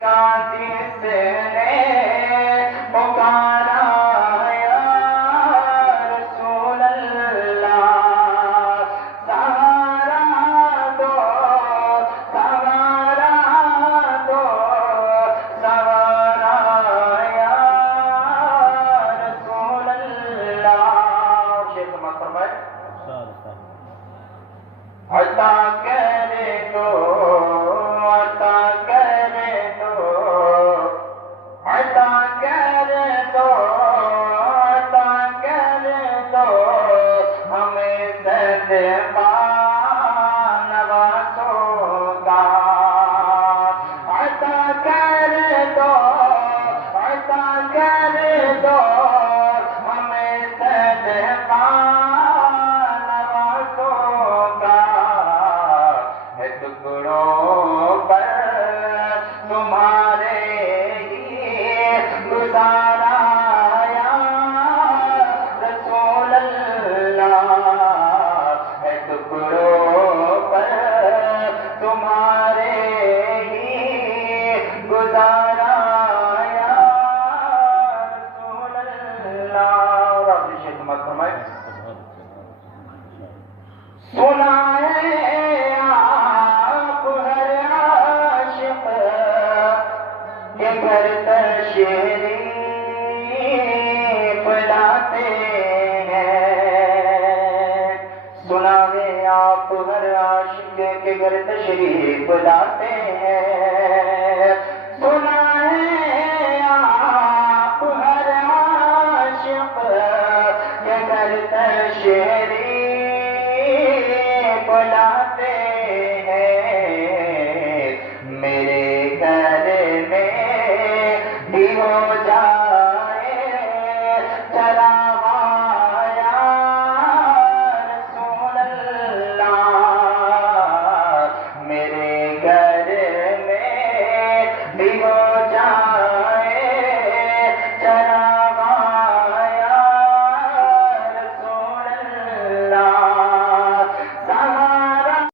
جس نے پکارا یا رسول اللہ، سہارا دو، سہارا دو، سہارا یا رسول اللہ۔ شیخ فرمائے عطا کرے دو، عطا کرے دو، عطا کر دو، عطا کر دو، ہمیں صدقہ نوازوں کا۔ عطا کر دو، عطا کر دو، ہمیں صدقہ نوازوں کا۔ ہے ٹکڑوں پر تمہارے گزارا یا رسول اللہ، ہے ٹکڑوں پر تمہارے ہی گزارا یا رسول اللہ۔ اور آپ نے شیخ فرمائے سنا ہے آپ ہر عاشق کے گھر تشریف لاتے ہیں، سنا ہے آپ ہر عاشق کے گھر تشریف لاتے ہیں، سنا ہے آپ ہر عاشق کے گھر تشریف لاتے ہیں، میرے گھر میں بھی ہو